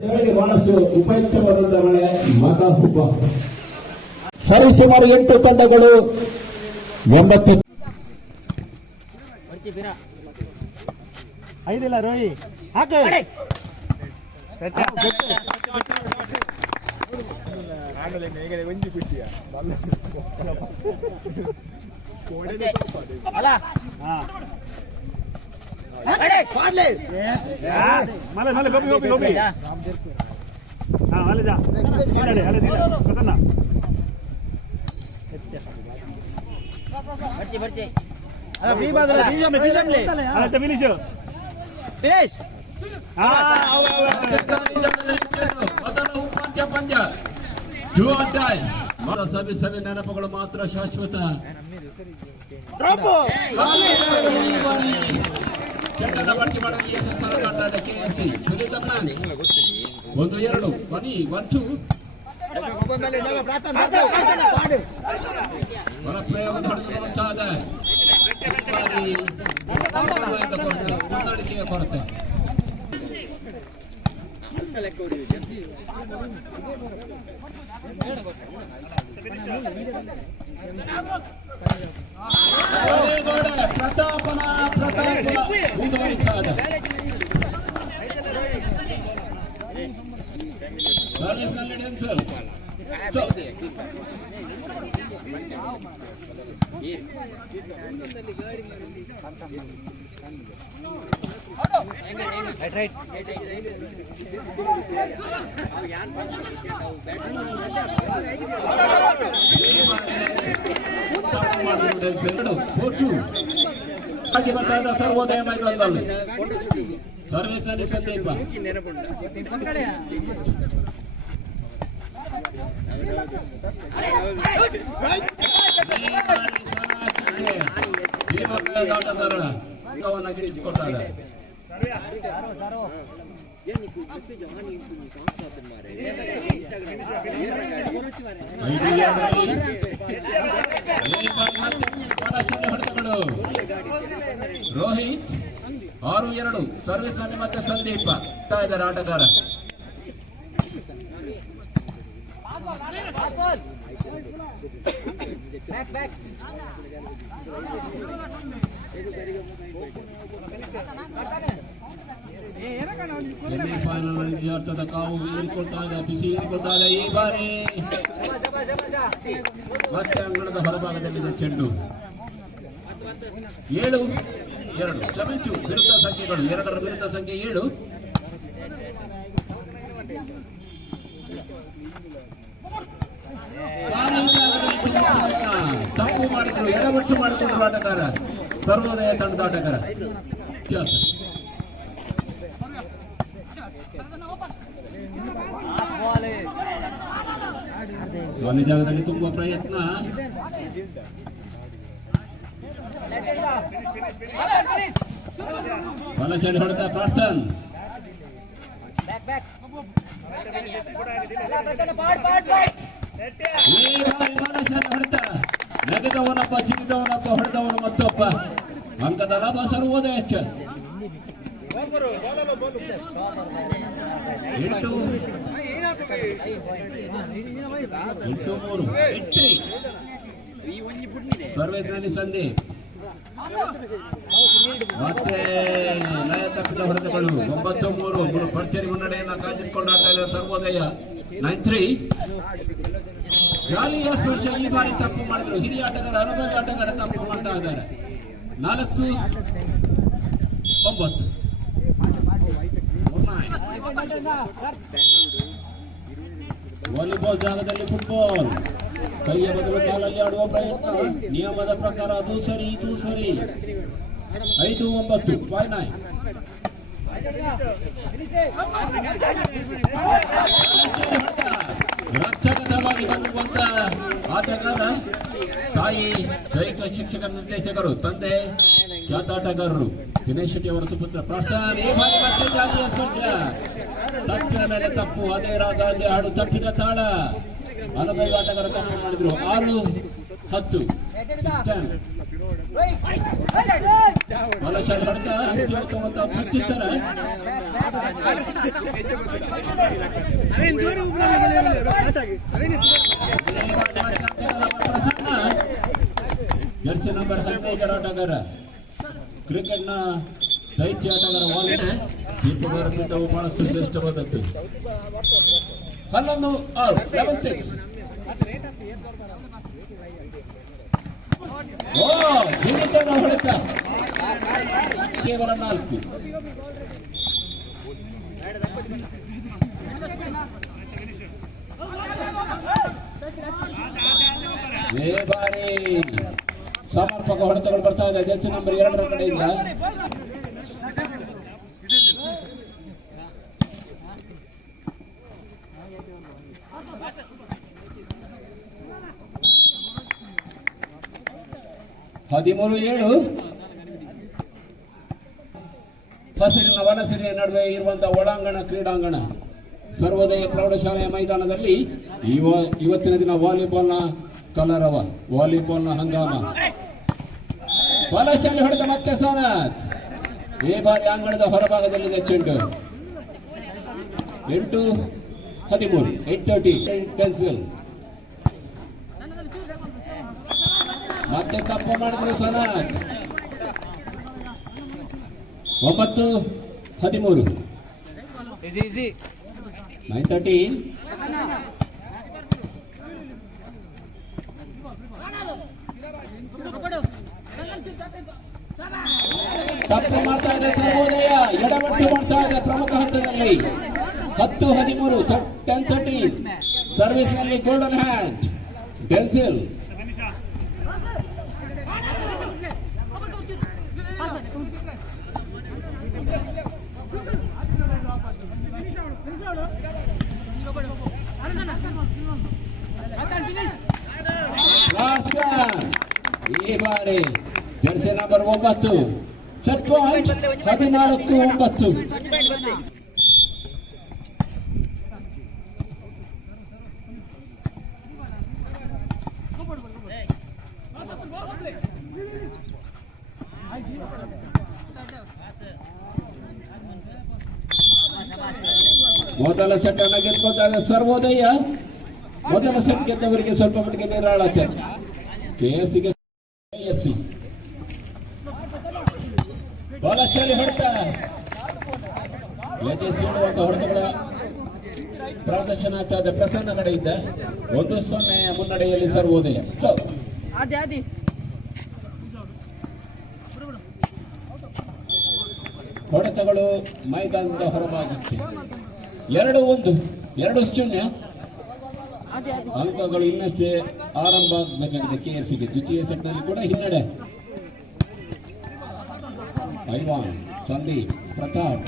ಜನರಿಗೆ ಬಹಳಷ್ಟು ಉಪಯುಕ್ತವಾದಂತಹ ಮಳೆ ಮಗ ಹುಬ್ಬ. ಸರಿಸುಮಾರು ಎಂಟು ತಂಡಗಳು ಎಂಬತ್ತು ಐದಿಲ್ಲ ರೋಹಿ ಹಾಕ. લે માલે માલે ગોપી ગોપી ગોપી હા હાલે જા હાલે હાલે દીલા પસંદ ના ભરતી ભરતી અરે ફ્રી બાદ રે બીજો મે બીજો લે અરે તો મિલિશ ફિનિશ હા આવો આવો પંજા પંજા જુઓ ટાઈમ મારો સભી સભી નાના પકડો માત્ર શાશ્વત ಎರಡು ಬನ್ನಿ ಒನ್ ಟು ಹೊರ ಪ್ರಯೋಗ ನಡೆದು ಬರುತ್ತಾ ಇದೆ ಸಮನ್ವಯದ ಕೊರತೆ ಹೊಂದಾಣಿಕೆಯ ಕೊರತೆ ಗೋಡೆ, ಪ್ರತಾಪನ ಪ್ರತಾಪ ಮುಂದುವರಿತಾ ಇದೆ ಸರ್ವಿಸ್ನಲ್ಲಿ ಡೆನ್ಸಲ್ ಸೊ, ಎರಡು ಫೋರ್ಟು ಹಾಗೆ ಬರ್ತಾ ಸರ್ವೋದಯ ಮೈದಾನದಲ್ಲಿ ಸರ್ವಿಸ್ನಲ್ಲಿ ಸಂದೀಪ ಆಟಗಾರ ವೇಗವನ್ನು ಗಿಟ್ಟಿಸಿಕೊಳ್ತಾ ಇದ್ದಾರೆ ಹೊಡೆತಗಳು ರೋಹಿತ್ ಆರು ಎರಡು ಸರ್ವಿಸ್ನಲ್ಲಿ ಮತ್ತೆ ಸಂದೀಪ ಆಗ್ತಾ ಇದ್ದಾರೆ ಆಟಗಾರ ಸೆಮಿಫೈನಲ್ನಲ್ಲಿ ವಿಜಯೋತ್ಸವದ ಕಾವು ಏರಿಕೊಳ್ತಾ ಇದೆ ಬಿಸಿ ಏರಿಕೊಳ್ತಾ ಇದೆ ಈ ಬಾರಿ ಮತ್ತೆ ಅಂಗಣದ ಹೊರಭಾಗದಲ್ಲಿದೆ ಚೆಂಡು ಏಳು ಎರಡು ಕ್ಷಮಿಸು ವಿರುದ್ಧ ಸಂಖ್ಯೆಗಳು ಎರಡರ ವಿರುದ್ಧ ಸಂಖ್ಯೆ ಏಳು ತಪ್ಪು ಮಾಡಿದ್ರು ಎಡವಟ್ಟು ಮಾಡಿಕೊಂಡ್ರು ಆಟಗಾರ ಸರ್ವೋದಯ ತಂಡದ ಆಟಗಾರ ಒಂದು ಜಾಗದಲ್ಲಿ ತುಂಬಾ ಪ್ರಯತ್ನ ಬಲಶಾಲಿ ಬ್ಯಾಕ್ ಪ್ರಾರ್ಥನ್ ಬಾರಿ ಬಲಶಾಲಿ ಹೊಡೆತ. ನೆಗೆದವನಪ್ಪ, ಚಿಗಿದವನಪ್ಪ, ಹೊಡೆದವನು ಮತ್ತೊಬ್ಬ ಅಂಕದ ಲಾಭ ಸರ್ವೋದಯ ಹೆಚ್ಚು. ಎಂಟು. ಎಂಟು ಮೂರು. ಎಂಟ್ರಿ ಸಂಧಿ. ಮತ್ತೆ ಲಯ ತಪ್ಪಿದ ಹೊಡೆತಗಳು. ಒಂಬತ್ತು ಮೂರು. ಪರ್ಚರಿ ಮುನ್ನಡೆಯನ್ನು ಕಾಯ್ದುಕೊಂಡಾಟ ಇದೆ ಸರ್ವೋದಯ. ನೈನ್ ತ್ರೀ ಜಾಲಿಯ ಸ್ಪರ್ಶ ಈ ಬಾರಿ ತಪ್ಪು ಮಾಡಿದ್ರು. ಹಿರಿಯ ಆಟಗಾರ, ಅನುಭವಿ ಆಟಗಾರ ತಪ್ಪು ಮಾಡ್ತಾ ಇದ್ದಾರೆ. ನಾಲ್ಕು, ಒಂಬತ್ತು. ವಾಲಿಬಾಲ್ ಜಾಗದಲ್ಲಿ ಫುಟ್ಬಾಲ್ ಕೈಯ ಬದಲು ಕಾಲಲ್ಲಿ ಆಡುವ ಪ್ರಯತ್ನ. ನಿಯಮದ ಪ್ರಕಾರ ಅದು ಸರಿ, ಇದು ಸರಿ. ಐದು, ಒಂಬತ್ತು. ಬಾಯ್ ನೈನ್ ರಕ್ತಗತವಾಗಿ ಬಂದಿರುವಂತ ಆಟಗಾರ ತಾಯಿ ದೈಹಿಕ ಶಿಕ್ಷಕ ನಿರ್ದೇಶಕರು ತಂದೆ ಖ್ಯಾತಾಟಗಾರರು ದಿನೇಶ್ ಶೆಟ್ಟಿ ಅವರ ಸುಪುತ್ರ ಪ್ರಸ್ಥಾನ ಈ ಬಾರಿ ಮತ್ತೆ ಜಾತಿಯ ಸ್ಪರ್ಶ ತಪ್ಪಿನ ಮೇಲೆ ತಪ್ಪು ಅದೇ ರಾಗ ಅಲ್ಲಿ ಹಾಡು ತಪ್ಪಿದ ತಾಳ ಅನುಭವಿ ಆಟಗಾರ ತಪ್ಪು ಮಾಡಿದ್ರು ಆರು ಹತ್ತು ಬಲಶಾಲಿ ಹೊಡೆತ ಪ್ರತ್ಯುತ್ತರ ಜರ್ಸಿ ನಂಬರ್ ಹದಿನೈದರ ಆಟಗಾರ ಕ್ರಿಕೆಟ್ನ ದೈತ್ಯ ಆಟಗಾರ ವಾಲಿನ ದೀಪಗಾರ ಪೀಠವು ಬಹಳಷ್ಟು ಶ್ರೇಷ್ಠವಾದದ್ದು. ಹನ್ನೊಂದು ಜಿಗಿತದ ಹೊಡೆತ. ಕೇವಲ ನಾಲ್ಕು. ಏ ಬಾರಿ ಸಮರ್ಪಕ ಹೊಡೆತಗಳು ಬರ್ತಾ ಇದೆ. ಜರ್ಸಿ ನಂಬರ್ ಎರಡರ ಕಡೆಯಿಂದ. ಹದಿಮೂರು ಏಳು. ಹಸಿರಿನ ವನಸಿರಿಯ ನಡುವೆ ಇರುವಂತಹ ಒಳಾಂಗಣ ಕ್ರೀಡಾಂಗಣ. ಸರ್ವೋದಯ ಪ್ರೌಢಶಾಲೆಯ ಮೈದಾನದಲ್ಲಿ ಇವ ಇವತ್ತಿನ ದಿನ ವಾಲಿಬಾಲ್ನ ಕಲರವ ವಾಲಿಬಾಲ್ನ ಹಂಗಾಮ. ಬಲಶಾಲಿ ಹೊಡೆದ ಮತ್ತೆ ಸೋನಾಥ್ ಈ ಬಾರಿ ಆಂಗಣದ ಹೊರಭಾಗದಲ್ಲಿದೆ ಚೆಂಡು. ಎಂಟು ಹದಿಮೂರು ಏಟ್ ತರ್ಟಿ ಪೆನ್ಸಿಲ್. ಮತ್ತೆ ತಪ್ಪು ಮಾಡಿದ್ರು ಸೋನಾಥ್ ಒಂಬತ್ತು ಹದಿಮೂರು. ನೈನ್ ತರ್ಟಿ ತಪ್ಪು ಮಾಡ್ತಾ ಇದೆ ಸರ್ವೋದಯ ಎಡವಟ್ಟು ಮಾಡ್ತಾ ಇದೆ ಪ್ರಮುಖ ಹಂತದಲ್ಲಿ ಹತ್ತು ಹದಿಮೂರು ten thirty ಸರ್ವಿಸ್ನಲ್ಲಿ golden hand Densil last one. ಈ ಬಾರಿ ಜರ್ಸಿ ನಂಬರ್ ಒಂಬತ್ತು ಸೆಟ್ ಪಾಯಿಂಟ್ ಹದಿನಾಲ್ಕು ಒಂಬತ್ತು ಮೊದಲ ಸೆಟ್ ಅನ್ನ ಗೆದ್ಕೊತಾರೆ ಸರ್ವೋದಯ. ಮೊದಲ ಸೆಟ್ ಗೆದ್ದವರಿಗೆ ಸ್ವಲ್ಪ ಮಟ್ಟಿಗೆ ನಿರಾಳತೆ. ಕೆಎಫ್ಸಿಗೆ ಎಫ್ಸಿ ಬಲಶಾಲಿ ಹೊಡೆತ. ಸೀಳುವಂತ ಹೊಡೆತಗಳ ಪ್ರದರ್ಶನ ಆಗ್ತಾ ಇದೆ ಪ್ರಸನ್ನ ಕಡೆಯಿಂದ ಒಂದು ಸೊನ್ನೆ ಮುನ್ನಡೆಯಲ್ಲಿ ಸರ್ವೋದಯ ಸೊ. ಹೊಡೆತಗಳು ಮೈದಾನದ ಹೊರಭಾಗಕ್ಕೆ. ಎರಡು ಒಂದು ಎರಡು ಶೂನ್ಯ. ಅಂಕಗಳು ಇನ್ನಷ್ಟೇ ಆರಂಭ ಆಗಬೇಕಾಗಿದೆ ಸಿಗೆ ದ್ವಿತೀಯ ಸೆಟ್ನಲ್ಲಿ ಕೂಡ ಹಿನ್ನಡೆ. ಐವಾನ್ ಸಂದೀಪ್ ಪ್ರತಾಪ್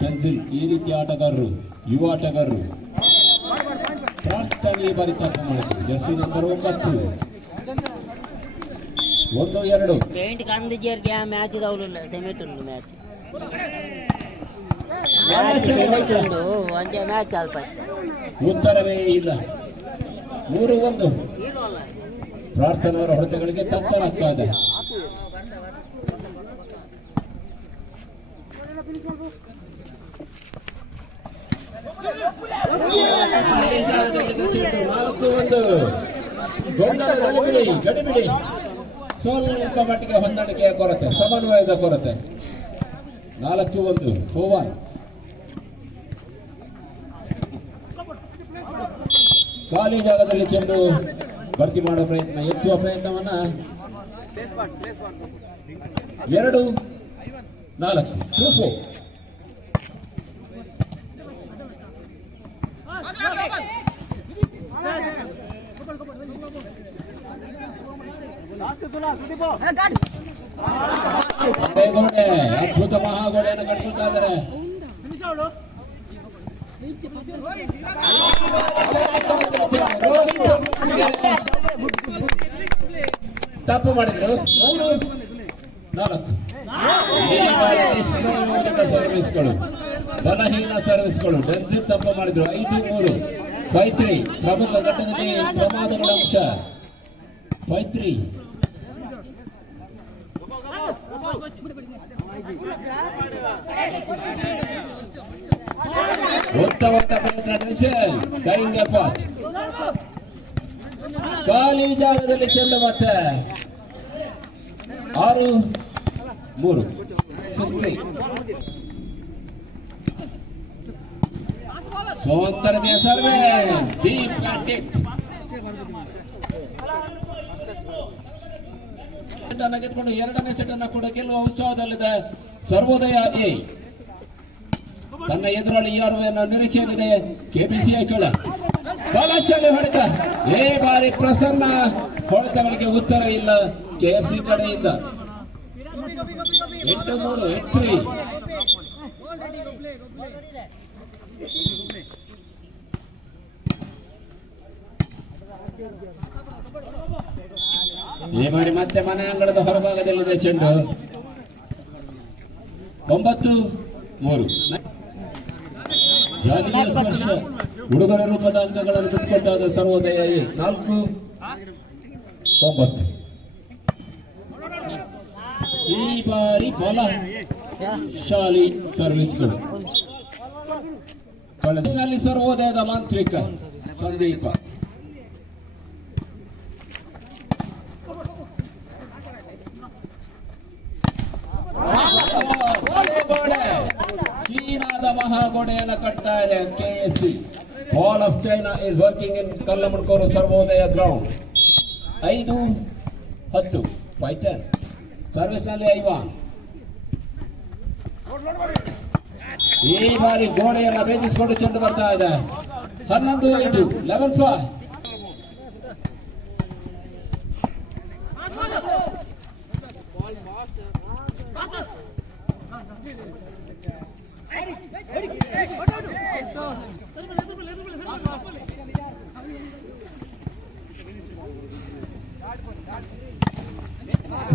ಚಂದಿಲ್ ಈ ರೀತಿ ಆಟಗಾರರು ಯುವ ಆಟಗಾರರು. ಪ್ರಾರ್ಥನೆಯ ಬಾರಿ ತಪ್ಪು ಮಾಡಿದರು. ಜರ್ಸಿ ನಂಬರ್ ಒಂಬತ್ತು. ಒಂದು ಎರಡು. ಪೇಂಟ್ ಕಾಂದಿಜಿಯರ್ಗೆ ಆ ಮ್ಯಾಚ್ ಇದಾವಲು ಸೆಮಿಟ್ ಉಂಟು ಮ್ಯಾಚ್. ಮ್ಯಾಚ್ ಅಲ್ಪ. ಉತ್ತರವೇ ಇಲ್ಲ. ಮೂರು ಒಂದು. ಪ್ರಾರ್ಥನಾ ಹೊಡೆತಗಳಿಗೆ ತಪ್ಪಲಾಗ್ತಾ ಇದೆ. ನಾಲ್ಕು ಒಂದು ಗೊಂದಲ ಗಡಿಬಿಡಿ ಗಡಿಬಿಡಿ ಸ್ವಲ್ಪ ಮಟ್ಟಿಗೆ ಹೊಂದಾಣಿಕೆಯ ಕೊರತೆ ಸಮನ್ವಯದ ಕೊರತೆ ನಾಲ್ಕು ಒಂದು ಹೋವಾನ್ ಖಾಲಿ ಜಾಗದಲ್ಲಿ ಚೆಂಡು ಭರ್ತಿ ಮಾಡುವ ಪ್ರಯತ್ನ ಎತ್ತುವ ಪ್ರಯತ್ನವನ್ನ ಎರಡು ನಾಲ್ಕು ಟೂ ಫೋರ್ ಗೋಡೆ ಅದ್ಭುತ ಮಹಾಗೋಡೆಯನ್ನು ಕಟ್ಕೊಳ್ತಾ ಇದ್ದಾರೆ. ತಪ್ಪು ಮಾಡಿದ್ರು. ಮೂರು ನಾಲ್ಕು ಸರ್ವಿಸ್ಗಳು ಬಲಹೀನ ಸರ್ವಿಸ್ಗಳು ಡೆನ್ಸಿಲ್ ತಪ್ಪು ಮಾಡಿದ್ರು. ಐದು, ಮೂರು. ಫೈವ್ ತ್ರೀ ಪ್ರಮುಖ ಘಟ್ಟದಲ್ಲಿ ಪ್ರಮಾದಗಳ ಅಂಶ. ಫೈವ್ ತ್ರೀ ಉತ್ತಮವಾದ ಪ್ರಯತ್ನ ಖಾಲಿ ಜಾಗದಲ್ಲಿ ಚೆಂಡು ಮತ್ತೆ. ಆರು, ಮೂರು. Six-three. ಸೋಂತರನೆಯ ಸರ್ವೆ. ಡೀಪ್ ಸೆಟ್ ಅನ್ನ ಗೆದ್ಕೊಂಡು ಎರಡನೇ ಸೆಟ್ ಅನ್ನ ಕೂಡ ಗೆಲ್ಲುವ ಉತ್ಸಾಹದಲ್ಲಿದೆ. ಸರ್ವೋದಯ ಎ ತನ್ನ ಎದುರಲ್ಲಿ ಯಾರು ನಿರೀಕ್ಷೆಯಲ್ಲಿದೆ. ಕೆಪಿಸಿಐ ಕೇಳ. ಬಲಶಾಲಿ ಹೊಡೆತ. ಏ ಬಾರಿ ಪ್ರಸನ್ನ. ಹೊಡೆತಗಳಿಗೆ ಉತ್ತರ ಇಲ್ಲ. ಕೆಎಫ್ಸಿ ಕಡೆಯಿಂದ. ಎಂಟು ಮೂರು ಎಂಟು ಈ ಬಾರಿ ಮತ್ತೆ ಮನೆ ಅಂಗಳದ ಹೊರಭಾಗದಲ್ಲಿದೆ ಚೆಂಡು. ಒಂಬತ್ತು ಮೂರು. ಜಾಲಿಯ ಸ್ಪರ್ಶ. ಹುಡುಗರ ರೂಪದ ಅಂಕಗಳನ್ನು ಬಿಟ್ಟುಕೊಟ್ಟಾದ ಸರ್ವೋದಯ. ನಾಲ್ಕು ಒಂಬತ್ತು ಈ ಬಾರಿ ಬಲ ಶಾಲಿ ಸರ್ವಿಸ್ಗಳು. ಕಳೆದಿನಲ್ಲಿ ಸರ್ವೋದಯದ ಮಾಂತ್ರಿಕ ಸಂದೀಪ. ಮಹಾಗೋಡೆಯನ್ನು ಕಟ್ತಾ ಇದೆ KSC wall of China is working in Kallamankoru Sarvodaya ground ಐದು, ಹತ್ತು ಫೈಟರ್ ಸರ್ವಿಸ್ನಲ್ಲಿ ಐವಾನ್ ಈ ಬಾರಿ ಗೋಡೆಯನ್ನು ಭೇದಿಸಿಕೊಂಡು ಚೆಂಡು ಬರ್ತಾ ಇದೆ. ಹನ್ನೊಂದು ಐದು ಲೆವೆನ್ ಫೈವ್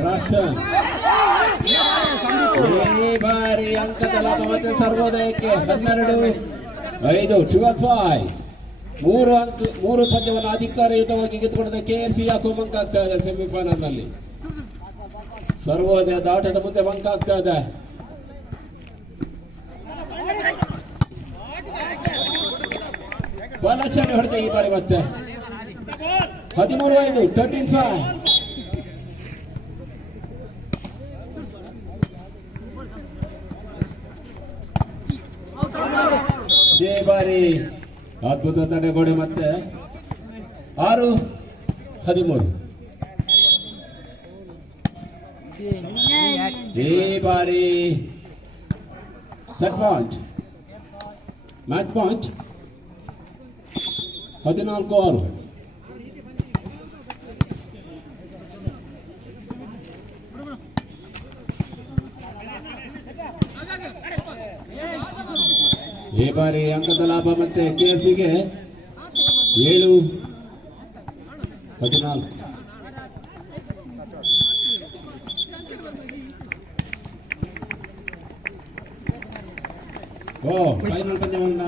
ರಾಷ್ಟ್ರ ಈ ಬಾರಿ ಅಂಕದ ಲಾಭ ಮತ್ತೆ ಸರ್ವೋದಯಕ್ಕೆ ಹನ್ನೆರಡು ಐದು ಟ್ವೆಲ್ ಫೈವ್ ಮೂರು ಅಂಕ, ಮೂರು ಪಂದ್ಯವನ್ನು ಅಧಿಕಾರಯುತವಾಗಿ ಗೆದ್ದುಕೊಂಡಿದ್ದ ಸಿ ಯಾಕೋ ಮಂಕ ಆಗ್ತಾ ಇದೆ ಸೆಮಿಫೈನಲ್ನಲ್ಲಿ ಸರ್ವೋದಯದ ಆಟದ ಮುಂದೆ ಮಂಕ ಆಗ್ತಾ ಇದೆ. ಬಲಶಾಲಿ ಹೊಡೆದ ಈ ಬಾರಿ ಮತ್ತೆ. ಹದಿಮೂರು ಐದು ತರ್ಟೀನ್ ಫೈವ್ ಈ ಬಾರಿ ಅದ್ಭುತ ತಡೆಗೋಡೆ ಮತ್ತೆ ಆರು ಹದಿಮೂರು ಈ ಬಾರಿ ಸೆಟ್ ಪಾಯಿಂಟ್ ಮ್ಯಾಚ್ ಪಾಯಿಂಟ್ ಹದಿನಾಲ್ಕು ಆರು ಈ ಬಾರಿ ಅಂಕದ ಲಾಭ ಮತ್ತೆ ಕೆಎಫ್ಸಿಗೆ ಏಳು ಹದಿನಾಲ್ಕು. ಓ ಫೈನಲ್ ಪಂದ್ಯವನ್ನ